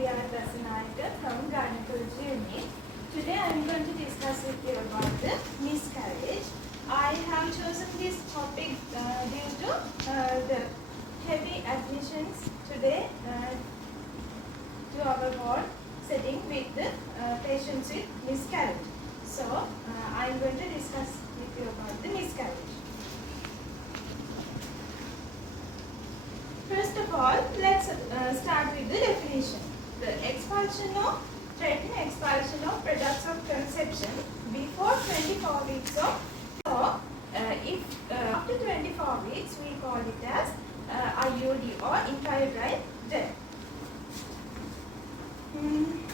from gynecology unit. Today I am going to discuss with you about the miscarriage. I have chosen this topic due to the heavy admissions today to our ward setting with the patients with miscarriage. So I am going to discuss with you about the miscarriage. First of all, let's start with the definition. The expulsion of threatened expulsion of products of conception before 24 weeks of. So, if after 24 weeks, we call it as IUD or intrauterine death.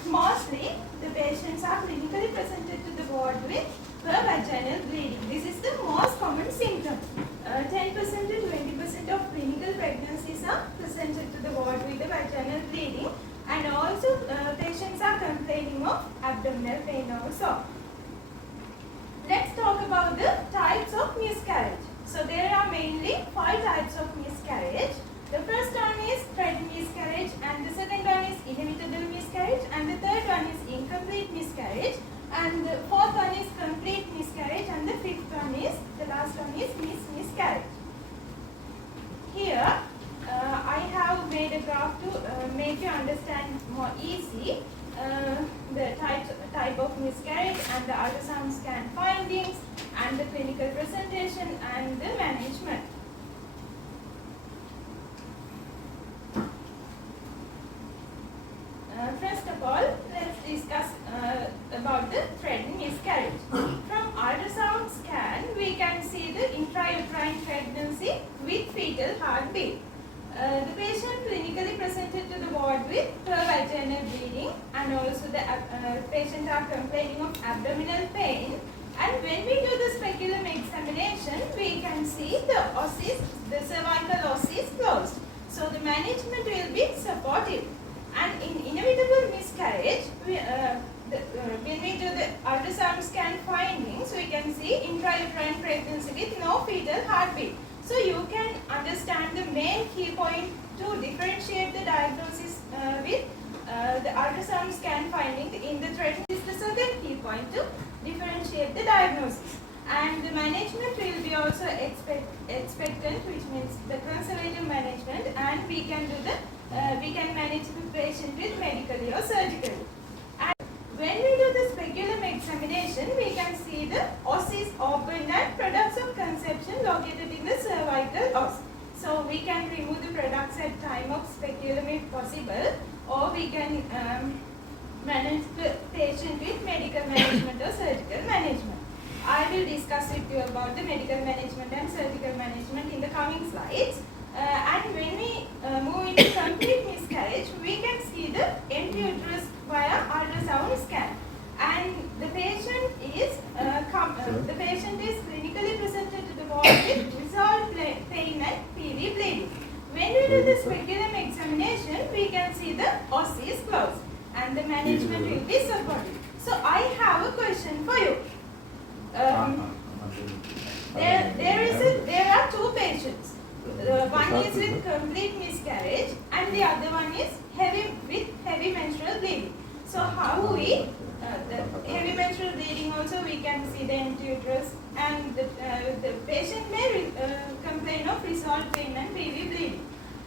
Mostly, the patients are clinically presented to the ward with vaginal bleeding. This is the most common symptom. 10% to 20% of clinical pregnancies are presented to the ward with the vaginal bleeding, and also patients are complaining of abdominal pain also. Let's talk about the types of miscarriage. So there are mainly 5 types of miscarriage. The first one is threatened miscarriage, and the second one is inevitable miscarriage, and the third one is incomplete miscarriage, and the fourth one is complete miscarriage, and the fifth one is, the last one is miscarriage. Here I have made a graph to make you understand more easy the type of miscarriage and the ultrasound scan findings and the clinical presentation and the management. First of all, let's discuss about the threatened miscarriage. From ultrasound scan, we can see the intrauterine pregnancy with fetal heartbeat. The patient clinically presented to the ward with vaginal bleeding, and also the patient are complaining of abdominal pain. And when we do the speculum examination, we can see the osseous, the cervical os is closed. So the management will be supportive. And in inevitable miscarriage, when we do the ultrasound scan findings, we can see intrauterine pregnancy with no fetal heartbeat. So you can understand the main key point to differentiate the diagnosis with the ultrasound scan finding in the threatened is the second key point to differentiate the diagnosis. And the management will be also expectant, which means the conservative management, and we can do the we can manage the patient with medically or surgically. And when we do the speculum examination, we can see the os is open and products of conception located in the cervical os. So we can remove the products at time of speculum if possible, or we can manage the patient with medical management or surgical management. I will discuss with you about the medical management and surgical management in the coming slides. And when we move into complete miscarriage, we can see the empty uterus via ultrasound scan. And the patient is clinically presented to the ward with resolved pain and PV bleeding. When we do the speculum examination, we can see the os is closed, and the management will be supported. So I have a question for you. There are 2 patients. One is with complete miscarriage, and the other one is with heavy menstrual bleeding. So how we the heavy menstrual bleeding also we can see the empty uterus, and the patient may complain of resolved pain and PV bleeding.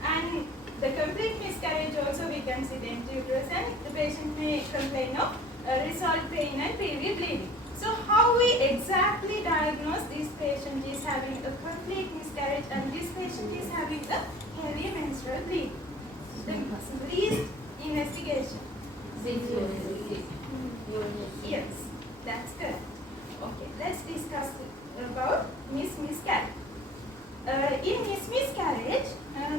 And the complete miscarriage also we can see the empty uterus, and the patient may complain of resolved pain and PV bleeding. So how we exactly diagnose this patient is having a complete miscarriage and this patient is having a heavy menstrual bleeding? The least investigation. Yes, that's correct. Okay, let's discuss about miscarriage. In miscarriage,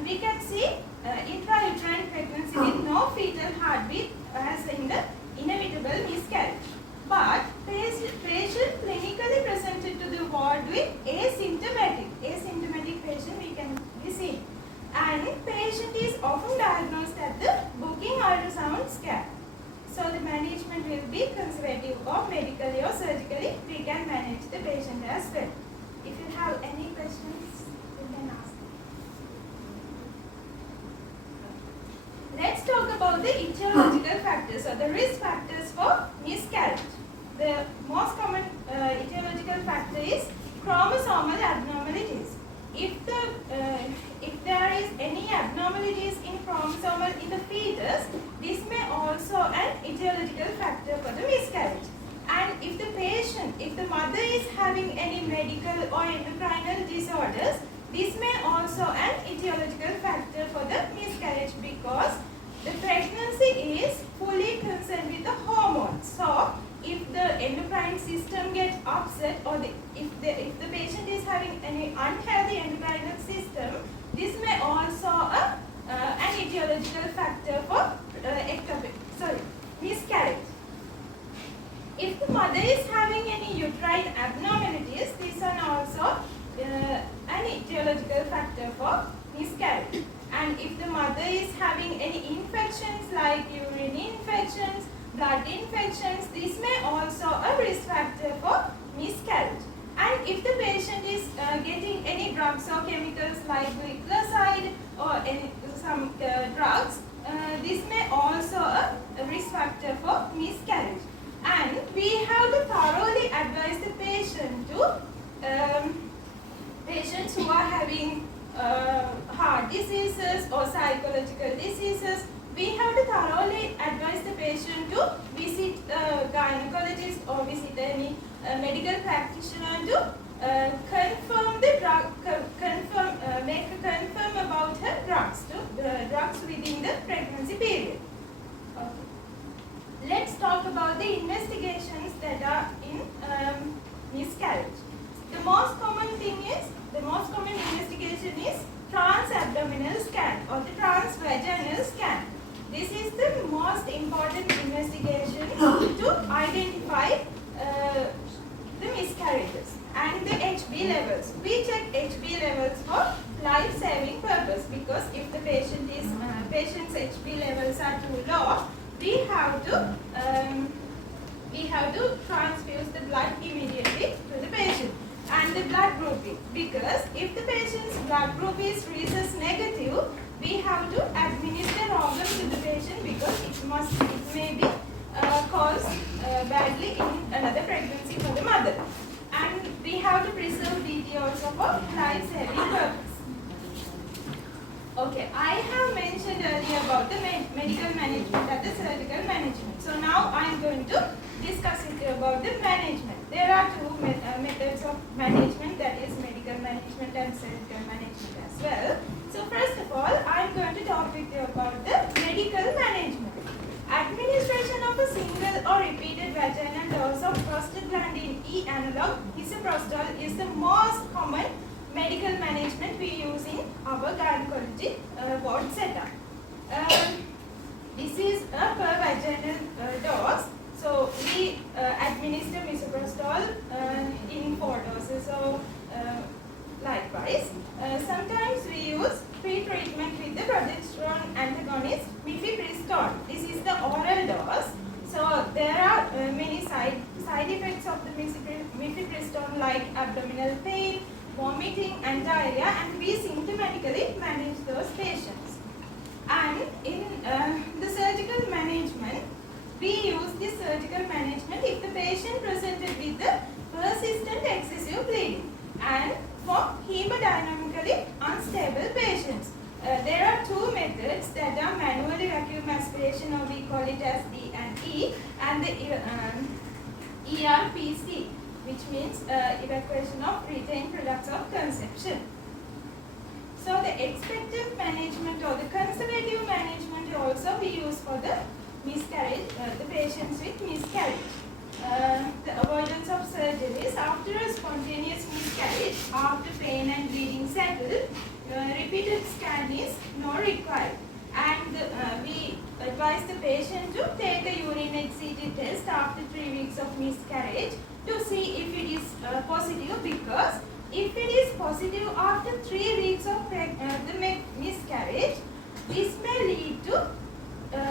we can see intrauterine pregnancy with no fetal heartbeat as in the inevitable miscarriage. But patient clinically presented to the ward with asymptomatic patient we can be seen, and patient is often diagnosed at the booking ultrasound scan. So the management will be conservative or medically or surgically we can manage the patient as well. If you have any questions, you can ask. Let's talk about the etiology factors or the risk factors for miscarriage. The most common etiological factor is chromosomal abnormalities. If there is any abnormalities in chromosomal in the fetus, this may also an etiological factor for the miscarriage. And if the mother is having any medical or endocrinal disorders, this may also an etiological factor for the miscarriage, because the pregnancy is fully concerned with the hormones. So if the endocrine system gets upset, or if the patient is having any unhealthy endocrine system, this may also an etiological factor for miscarriage. If the mother is having any uterine abnormalities, this are also an etiological factor for miscarriage. And if the mother is having any infections like urine infections, blood infections, this may also a risk factor for miscarriage. And if the patient is getting any drugs or chemicals like glycoside or some drugs, this may also a risk factor for miscarriage. And we have to thoroughly advise the patient to patients who are having heart diseases or psychological diseases. We have to thoroughly advise the patient to visit a gynecologist or visit any medical practitioner to confirm the drug, confirm about her drugs, drugs within the pregnancy period. Okay. Let's talk about the investigations that are in miscarriage. The most common investigation is transabdominal scan or the transvaginal scan. This is the most important investigation to identify the miscarriages. And the HB levels. We check HB levels for life-saving purpose, because if the patient's HB levels are too low, we have to transfuse the blood immediately to the patient. And the blood grouping, because if the patient's blood group is rhesus negative, we have to administer organ to the patient, because it may be caused badly in another pregnancy for the mother. And we have to preserve DT also for life-saving purpose. Okay, I have mentioned earlier about the medical management and the surgical management. So now I am going to discuss with you about the management. There are two methods of management, that is medical management and surgical management as well. So first of all, I am going to talk with you about the medical management. Administration of a single or repeated vaginal dose of prostaglandin E analog misoprostol is the most common medical management we use in our gynecology ward setup. This is a per vaginal dose. So we administer misoprostol in 4 doses. So likewise, sometimes we use pre-treatment with the progesterone antagonist mifepristone. This is the oral dose. So there are many side effects of the mifepristone, like abdominal pain, vomiting and diarrhea, and we symptomatically manage those patients. And in the surgical management, we use this surgical management if the patient presented with the persistent excessive bleeding and for hemodynamically unstable patients. There are two methods that are manually vacuum aspiration, or we call it as D&E, and the ERPC, which means evacuation of retained products of conception. So the expectant management or the conservative management also we use for the miscarriage, the patients with miscarriage. The avoidance of surgeries after a spontaneous miscarriage, after pain and bleeding settle, repeated scan is not required. And we advise the patient to take a urine HCG test after 3 weeks of miscarriage to see if it is positive, because if it is positive after 3 weeks of the miscarriage, this may lead to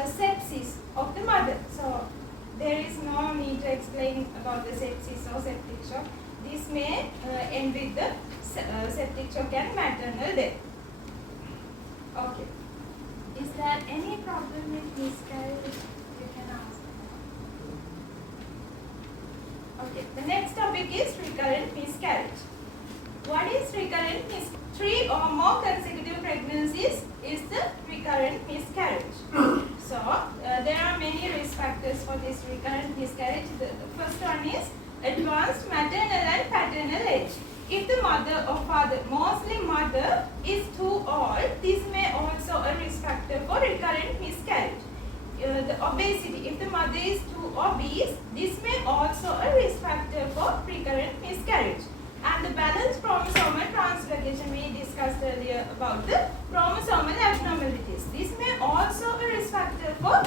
sepsis of the mother. So there is no need to explain about the sepsis or septic shock. This may end with the septic shock and maternal death. Okay. Is there any problem with miscarriage? You can Okay, the next topic is recurrent miscarriage. What is recurrent miscarriage? 3 or more consecutive pregnancies is the recurrent miscarriage. So, there are many risk factors for this recurrent miscarriage. The first one is advanced maternal and paternal age. If the mother or father, mostly mother, is too old, this may also a risk factor for recurrent miscarriage. The obesity, if the mother is too obese, this may also a risk factor for recurrent miscarriage. And the balanced chromosomal translocation, we discussed earlier about the chromosomal abnormalities. This may also be a risk factor for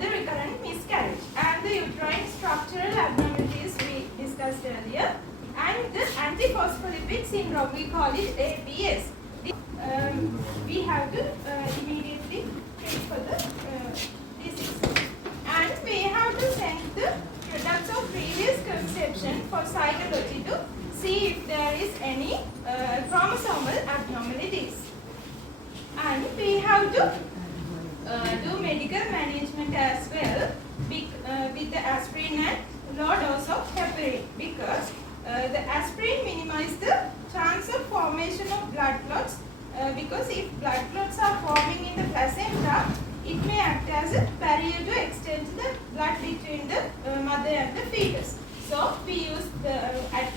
the recurrent miscarriage. And the uterine structural abnormalities we discussed earlier. And the antiphospholipid syndrome, we call it APS. We have to immediately treat for the disease. And we have to send the products of previous conception for cytology to see if there is any chromosomal abnormalities. And we have to do medical management as well with the aspirin and low dose of heparin, because the aspirin minimizes the chance of formation of blood clots, because if blood clots are forming in the placenta, it may act as a barrier to extend the blood between the mother and the fetus. So we use the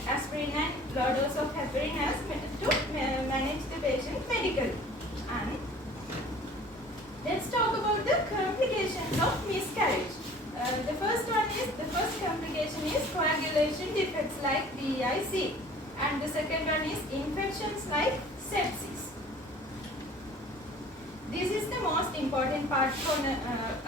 aspirin and low dose of heparin as to manage the patient medically. And let's talk about the complications of miscarriage. The first complication is coagulation defects like DIC, and the second one is infections like sepsis. This is the most important part for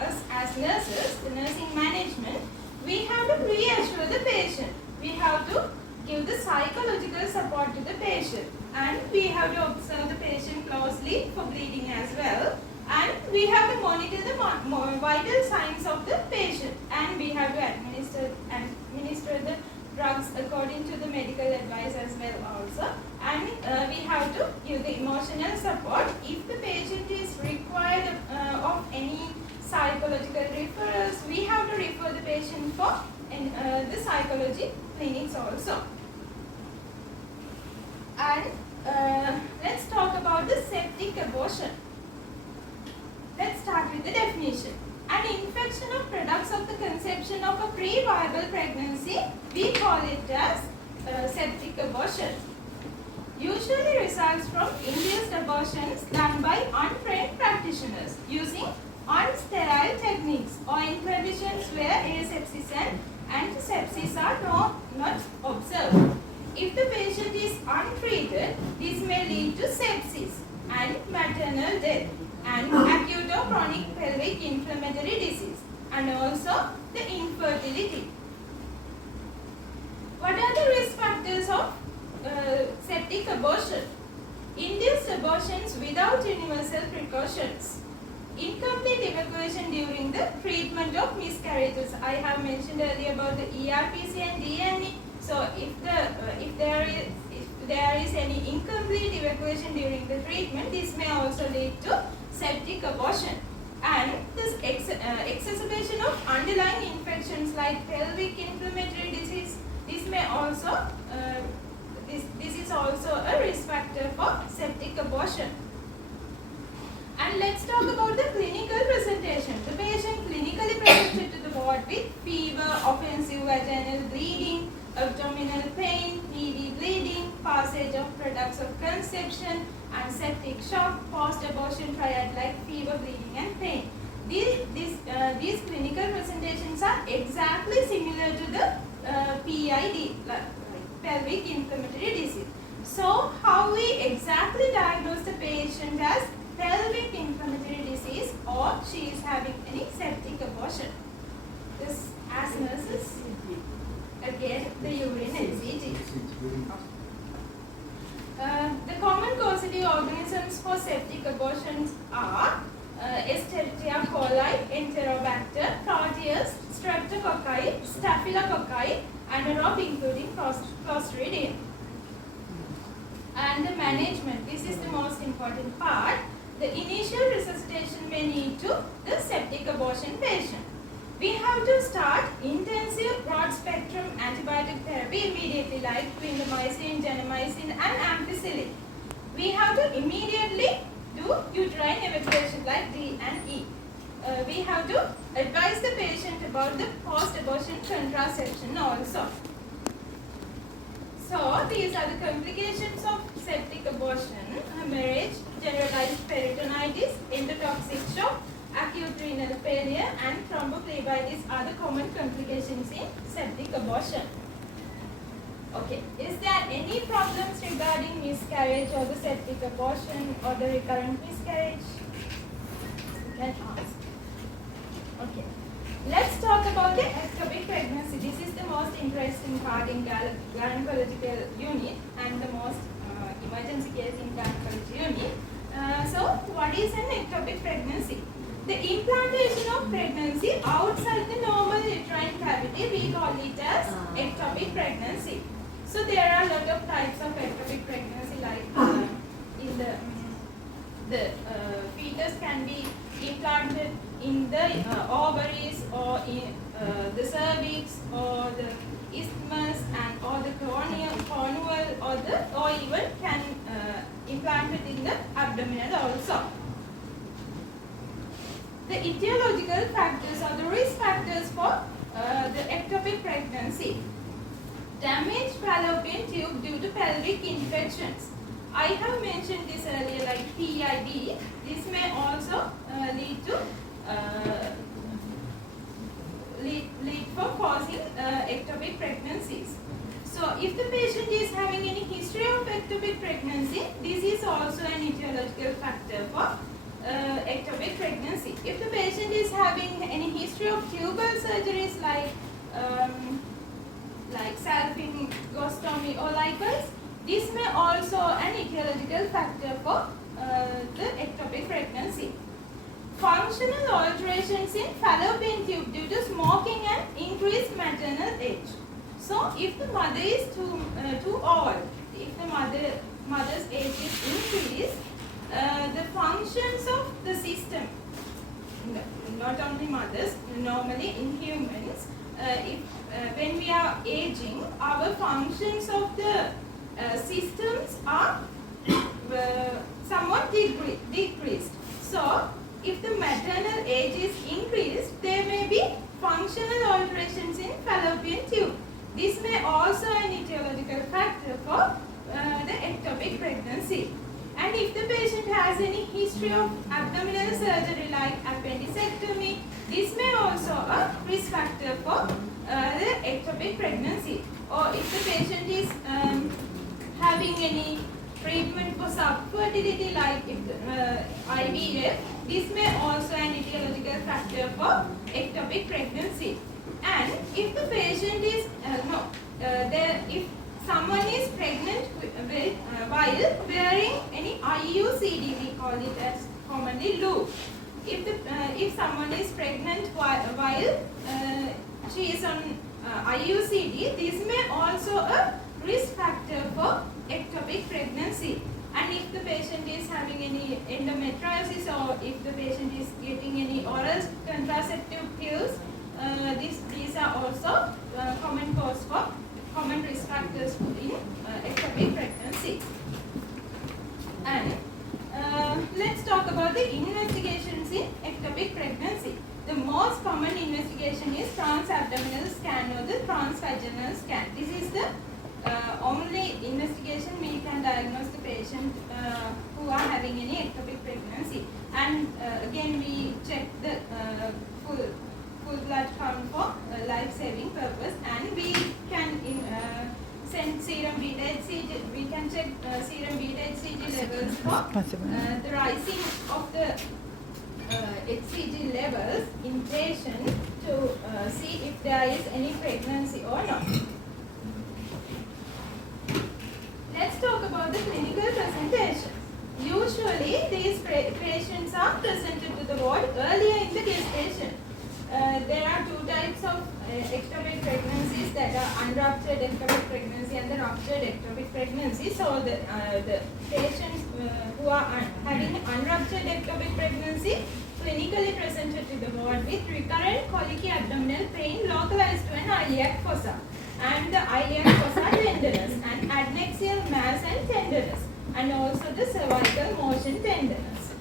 us as nurses, the nursing management. We have to reassure the patient. We have to give the psychological support to the patient, and we have to observe the patient closely for bleeding as well. And we have to monitor the vital signs of the patient, and we have to administer the drugs according to the medical advice as well also. And we have to give the emotional support. If the patient is required of any psychological referrals, we have to refer the patient for the psychology clinics also. And let's talk about the septic abortion. Let's start with the definition. An infection of products of the conception of a pre-viable pregnancy, we call it as septic abortion. Usually results from induced abortions done by untrained practitioners using unsterile techniques or in conditions where asepsis and antisepsis are not observed. If the patient is untreated, this may lead to sepsis and maternal death and acute or chronic pelvic inflammatory disease, and also the infertility. What are the risk factors of septic abortion? Induced abortions without universal precautions. Incomplete evacuation during the treatment of miscarriages. I have mentioned earlier about the ERPC and DNE. So if there is any incomplete evacuation during the treatment, this may also lead to septic abortion. And this exacerbation of underlying infections like pelvic inflammatory disease, this may also this is also a risk factor for septic abortion. And let's talk about the clinical presentation. The patient clinically presented to the ward with fever, offensive vaginal bleeding, abdominal pain, PV bleeding, passage of products of conception, and septic shock, post-abortion triad like fever, bleeding, and pain. These clinical presentations are exactly similar to the PID, pelvic inflammatory disease. So, how we exactly diagnose the patient as pelvic inflammatory disease, or she is having any septic abortion? This, as nurses, again the urine HCG. The common causative organisms for septic abortions are Escherichia coli, Enterobacter, Proteus, Streptococci, Staphylococci, anaerobe including Clostridium. And the management, this is the most important part. The initial resuscitation may lead to the septic abortion patient. we have to start intensive broad-spectrum antibiotic therapy immediately, like clindamycin, gentamicin, and ampicillin. We have to immediately do uterine evacuation like D and E. We have to advise the patient about the post-abortion contraception also. So, these are the complications of septic abortion: hemorrhage, generalized peritonitis, endotoxic shock, acute renal failure, and thrombophlebitis are the common complications in septic abortion. Okay, is there any problems regarding miscarriage or the septic abortion or the recurrent miscarriage? You can ask. Okay, let's talk about the ectopic pregnancy. This is the most interesting part in gynecological unit and the most emergency case in gynecology unit. So, what is an ectopic pregnancy? The implantation of pregnancy outside the normal uterine cavity, we call it as ectopic pregnancy. So there are a lot of types of ectopic pregnancy, like in the fetus can be implanted in the ovaries or in the cervix or the isthmus and or the cornual or even can implant it in the abdominal also. The etiological factors or the risk factors for the ectopic pregnancy. Damaged fallopian tube due to pelvic infections. I have mentioned this earlier, like PID. This may also lead for causing ectopic pregnancies. So, if the patient is having any history of ectopic pregnancy, this is also an etiological factor for ectopic pregnancy. If the patient is having any history of tubal surgeries like salpingostomy or likewise, this may also an etiological factor for the ectopic pregnancy. Functional alterations in fallopian tube due to smoking and increased maternal age. So, if the mother is too old, if the mother's age is increased, the functions of the system, not only mothers, normally in humans, when we are aging, our functions of the systems are somewhat decreased. So, if the maternal age is increased, there may be functional alterations in fallopian tube. This may also an etiological factor for the ectopic pregnancy. And if the patient has any history of abdominal surgery like appendicectomy, this may also a risk factor for the ectopic pregnancy. Or if the patient is having any treatment for subfertility like IVF, this may also an etiological factor for ectopic pregnancy. And if the patient is if someone is pregnant while wearing any IUCD, we call it as commonly loop. If someone is pregnant while she is on IUCD, this may also a risk factor for ectopic pregnancy. And if the patient is having any endometriosis or if the patient is getting any oral contraceptive pills, these are also common risk factors in ectopic pregnancy. And let's talk about the investigations in ectopic pregnancy. The most common investigation is transabdominal scan or the transvaginal scan. This is the only investigation we can diagnose the patient who are having any ectopic pregnancy. And again, we check the full blood count for life-saving purpose, and we can send serum beta HCG. We can check serum beta HCG levels for the rising of the HCG levels in patient to see if there is any pregnancy or not. Let's talk about the clinical presentation. Usually, these patients are presented to the ward earlier in the gestation. There are two types of ectopic pregnancies, that are unruptured ectopic pregnancy and the ruptured ectopic pregnancy. So, the patients who are having unruptured ectopic pregnancy, clinically presented to the ward with recurrent colicky abdominal pain localized to an iliac fossa and the iliac fossa tenderness and adnexial mass and tenderness and also the cervical motion tenderness.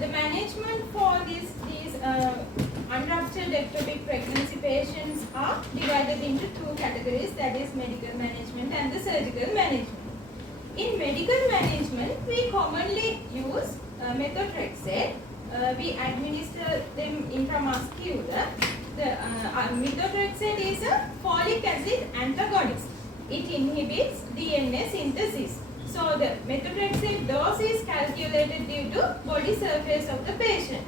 The management for these unruptured ectopic pregnancy patients are divided into two categories, that is medical management and the surgical management. In medical management, we commonly use methotrexate. We administer them intramuscular. The methotrexate is a folic acid antagonist. It inhibits DNA synthesis. So the methotrexate dose is calculated due to body surface of the patient.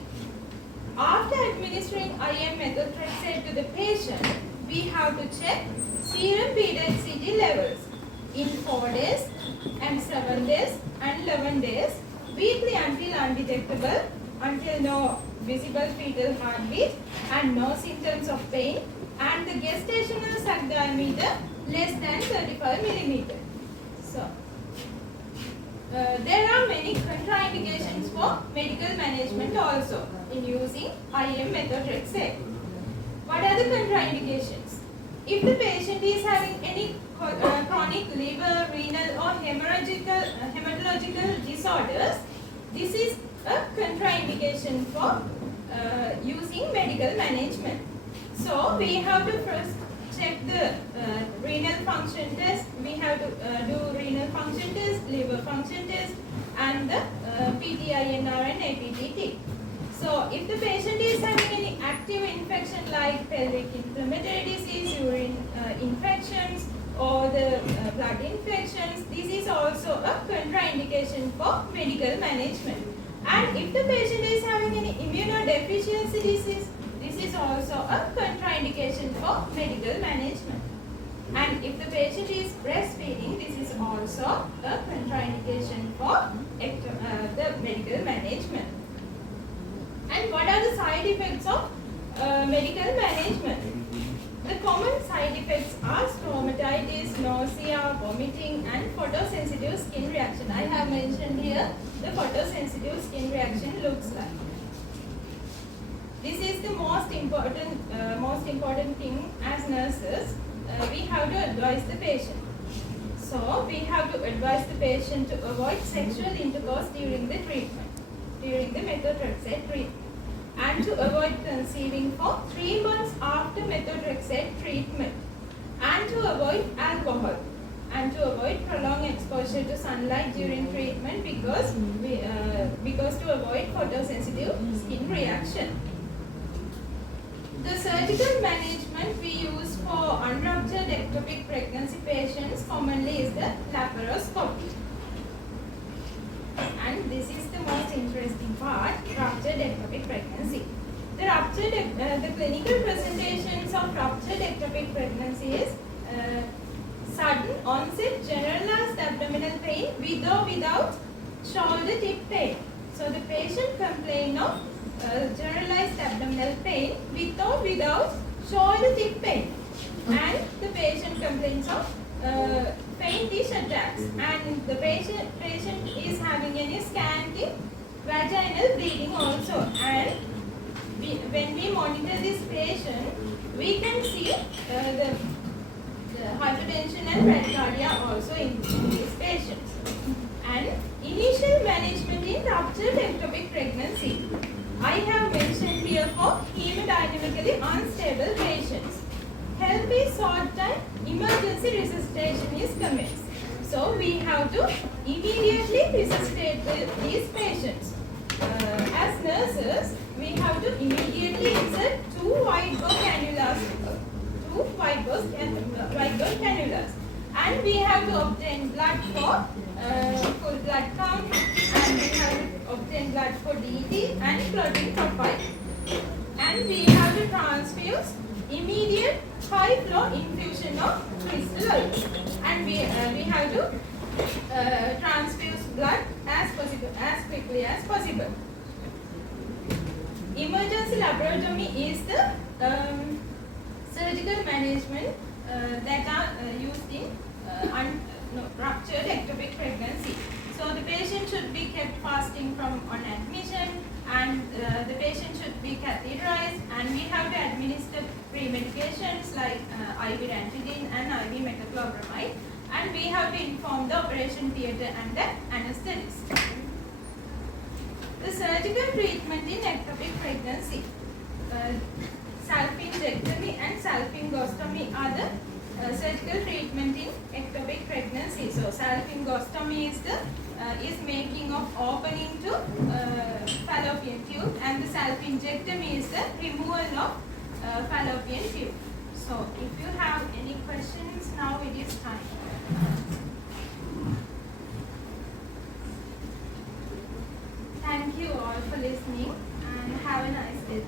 After administering IM methotrexate to the patient, we have to check serum beta-HCG levels in 4 days and 7 days and 11 days, weekly until undetectable, until no visible fetal heartbeat and no symptoms of pain, and the gestational sac diameter less than 35 millimeter. So, there are many contraindications for medical management also in using IM methotrexate. What are the contraindications? If the patient is having any chronic liver, renal or hematological disorders, this is a contraindication for using medical management. So we have to first check the renal function test. We have to do renal function test, liver function test and the PTINR and APTT. So if the patient is having any active infection like pelvic inflammatory disease, urine infections or the blood infections, this is also a contraindication for medical management. And if the patient is having any immunodeficiency disease, this is also a contraindication for medical management. And if the patient is breastfeeding, this is also a contraindication for the medical management. And what are the side effects of medical management? The common side effects are stomatitis, nausea, vomiting and photosensitive skin reaction. I have mentioned here the photosensitive skin reaction looks like. This is the most important thing as nurses. We have to advise the patient. So we have to advise the patient to avoid sexual intercourse during the treatment, during the methotrexate treatment, and to avoid conceiving for 3 months after methotrexate treatment, and to avoid alcohol, and to avoid prolonged exposure to sunlight during treatment because to avoid photosensitive skin reaction. The surgical management we use for unruptured ectopic pregnancy patients commonly is the laparoscopy. And this is the most interesting part, ruptured ectopic pregnancy. The clinical presentations of ruptured ectopic pregnancy is sudden onset generalized abdominal pain with or without shoulder tip pain. So the patient complains of generalized abdominal pain with or without shoulder tip pain, and the patient complains of faintish attacks, and the patient is having any scanty vaginal bleeding also. And when we monitor this patient, we can see the hypertension and bradycardia also in these patients. And initial management in ruptured ectopic pregnancy, I have mentioned here for hemodynamically unstable patients. Help is sought and emergency resuscitation is commenced. So we have to immediately resuscitate these patients. As nurses, we have to immediately insert 2 white gauze cannulas, and we have to obtain blood for full blood count, and we have to obtain blood for DT and clotting profile, and we have to transfuse immediate high flow infusion of crystal oil, and we have to transfuse blood as quickly as possible. Emergency laparotomy is the surgical management that are used in ruptured ectopic pregnancy. So the patient should be kept fasting from on admission, pre-medications like IV ranitidine and IV metoclopramide, and we have to inform the operation theatre and the anesthetist. The surgical treatment in ectopic pregnancy. Salpingectomy and salpingostomy are the surgical treatment in ectopic pregnancy. So salpingostomy is making of opening to fallopian tube, and the salpingectomy is the removal of fallopian tube. So if you have any questions, now it is time. Thank you all for listening and have a nice day.